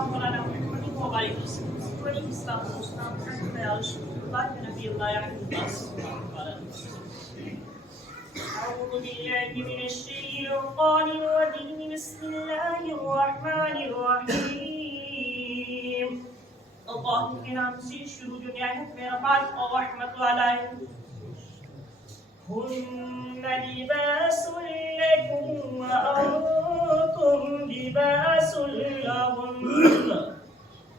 الله على محمد وعلى آله وصحبه وسلم يا رسول الله يا نبي الله يا حبيب الله. أعوذ بالله من الشيطان الرجيم. بسم الله الرحمن الرحيم. اللہ کے نام سے شروع جو نہایت مہربان اور رحمت والا ہے. هن لباس لكم وأنتم لباس لهن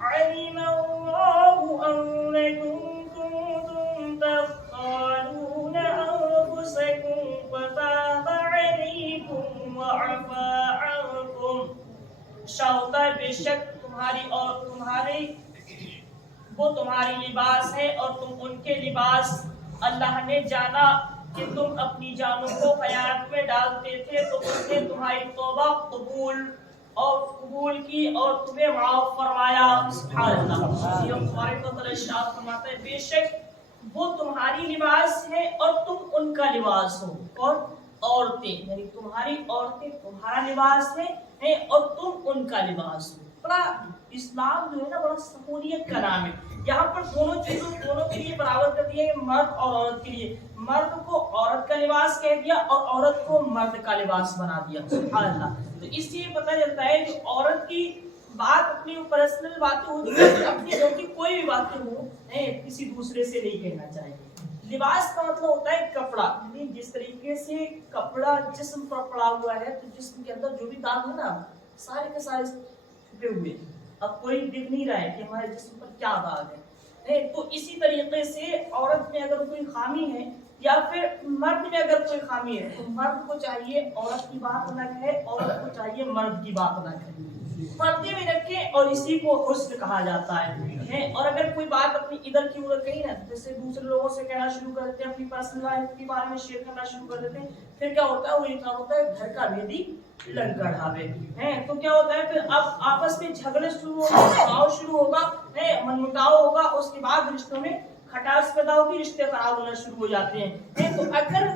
علم الله أنكم كنتم تختانون أنفسكم فتاب عليكم وعفى عنكم. شاء بے شک تمہاری اور وہ تمہاری لباس ہے اور تم ان کے لباس. اللہ نے جانا کہ تم اپنی جانوں کو خیانت میں ڈالتے تھے تو اس نے تمہاری توبہ قبول کی اور تمہیں معاف فرمایا. سبحان اللہ. یہ تمہارے کو ارشاد فرماتا ہے بے شک وہ تمہاری لباس ہے اور تم ان کا لباس ہو. اور عورتیں یعنی تمہاری عورتیں تمہارا لباس ہے اور تم ان کا لباس ہو. بڑا اسلام جو ہے نا بڑا سہولیت کا نام ہے. یہاں پر دونوں کے لیے برابر کر دیا ہے, مرد اور عورت کے لیے. مرد کو عورت کا لباس کہہ دیا اور عورت کو مرد کا لباس بنا دیا. سبحان اللہ. تو اس سے پتہ چلتا ہے کہ عورت کی بات اپنی پرسنل باتیں ہوتی ہیں, اپنی گھر کی کوئی بھی باتیں ہو کسی دوسرے سے نہیں کہنا چاہیے. لباس کا مطلب ہوتا ہے کپڑا. یعنی جس طریقے سے کپڑا جسم پر پڑا ہوا ہے تو جسم کے اندر جو بھی داغ ہے نا سارے کے سارے چھپے ہوئے, اب کوئی دکھ نہیں رہا ہے کہ ہمارے جسم پر کیا داغ ہے. تو اسی طریقے سے عورت میں اگر کوئی خامی ہے یا پھر مرد میں اگر کوئی خامی ہے تو مرد کو چاہیے عورت کی بات الگ ہے, عورت کو چاہیے مرد کی بات الگ ہے. پردے میں رکھے اور اسی کو حسن کہا جاتا ہے. اور اگر کوئی بات اپنی ادھر کی ادھر کہی نا جیسے دوسرے لوگوں سے کہنا شروع کر دیتے ہیں, اپنی پرسنل لائف کے بارے میں شیئر کرنا شروع کر دیتے ہیں, پھر کیا ہوتا ہے وہی کام ہوتا ہے گھر کا بھیدی لنکا ڈھاوے. تو کیا ہوتا ہے پھر اب آپس میں جھگڑے شروع ہوگا, بھاؤ شروع ہوگا, من مٹاؤ ہوگا, اس کے بعد رشتوں میں کھٹاس پیدا ہوگی, رشتے خراب ہونا شروع ہو جاتے ہیں. تو اگر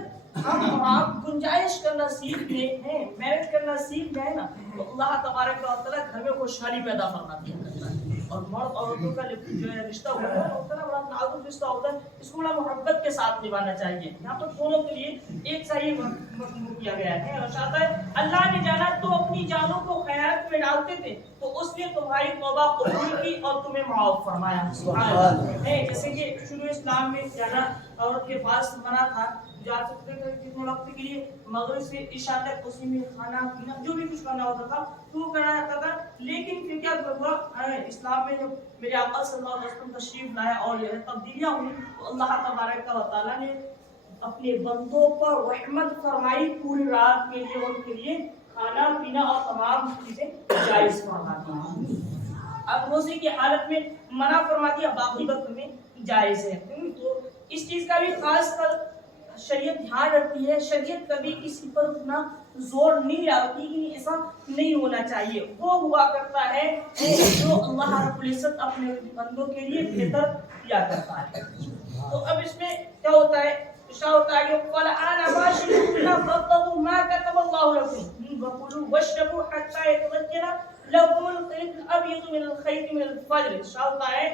ہم آپ گنجائش کرنا سیکھ لیں, میرج کرنا سیکھ جائے نا تو اللہ تبارک و تعالیٰ گھر میں خوشحالی پیدا فرما دیا کرتا ہے. اور مرد عورتوں کا جو ہے رشتہ ہوتا ہے بڑا نازک رشتہ ہوتا ہے, اس کو بڑا محبت کے ساتھ نبھانا چاہیے. یہاں پر دونوں کے لیے ایک صحیح مفہوم کیا گیا ہے. اور شاید اللہ نے جانا تو اپنی جانوں کو خیانت میں ڈالتے تھے تو اس نے تمہاری توبہ قبول کی اور تمہیں معاف فرمایا. سبحان اللہ. جیسے کہ شروع اسلام میں جانا عورت کے پاس منع تھا, جا سکتے تھے کتنے وقت کے لیے, مغرب سے عشاء تک اسی میں کھانا پینا جو بھی کچھ کرنا ہوتا تھا تو وہ کرنا جاتا تھا. لیکن پھر کیا ہوا اسلام میں جب میرے آقا صلی اللہ علیہ وسلم تشریف لائے اور یہ تبدیلیاں ہوئی تو اللہ تبارک و تعالیٰ نے اپنے بندوں پر رحمت فرمائی, پوری رات کے لیے ان کے لیے کھانا پینا اور تمام چیزیں جائز فرما دی. اب روزے کی حالت میں منع فرما دیا, باقی وقت میں جائز ہے. تو اس چیز کا بھی خاص کر شریعت دھیان رکھتی ہے. شریعت کبھی کسی پر اتنا زور نہیں ڈالتی کہ ایسا نہیں ہونا چاہیے. وہ ہوا کرتا ہے جو اللہ رب العزت اپنے بندوں کے لیے بہتر کیا کرتا ہے. تو اب اس میں کیا ہوتا ہے, اشارہ ہوتا ہے کہ فَالْآنَ بَاشِرُوهُنَّ فَابْتَغُوا مَا كَتَبَ اللَّهُ لَكُمْ وَكُلُوا وَاشْرَبُوا حَتَّى يَتَبَيَّنَ لَكُمُ الْخَيْطُ الْأَبْيَضُ مِنَ الْخَيْطِ مِنَ الْفَجْرِ. اشارہ ہوتا ہے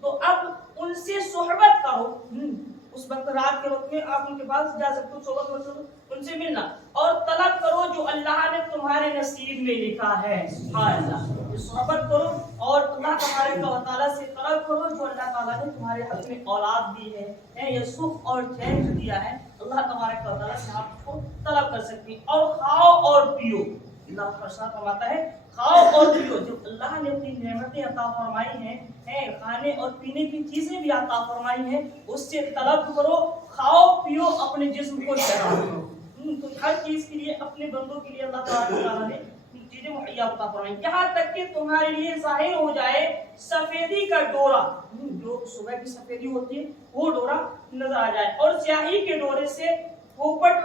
تو اب ان سے صحبت کرو. اس وقت رات کے وقت میں آپ ان کے پاس جا سکتے ہو, صحبت کرو, ان سے ملنا اور طلب کرو جو اللہ نے تمہارے نصیب میں لکھا ہے. سبحان اللہ. صحبت کرو اور اللہ تبارک و تعالیٰ سے طلب کرو جو اللہ تعالیٰ نے تمہارے حق میں اولاد دی ہے یا سکھ اور چین دیا ہے, اللہ تبارک و تعالیٰ سے آپ کو طلب کر سکتے ہیں. اور کھاؤ اور پیو. اللہ فرشاد فرماتا ہے کھاؤ اور پیو. جو اللہ نے اپنی نعمتیں عطا فرمائی ہیں, کھانے اور پینے کی چیزیں بھی عطا فرمائی ہیں, اس سے طلب کرو, کھاؤ پیو, اپنے جسم کو شراب کرو. تو ہر چیز کے لیے اپنے بندوں کے لیے اللہ تعالیٰ نے چیزیں مہیا عطا فرمائی, یہاں تک کہ تمہارے لیے ظاہر ہو جائے سفیدی کا ڈورا. جو صبح کی سفیدی ہوتی ہے وہ ڈورا نظر آ جائے, اور سیاہی کے ڈورے سے پوپٹ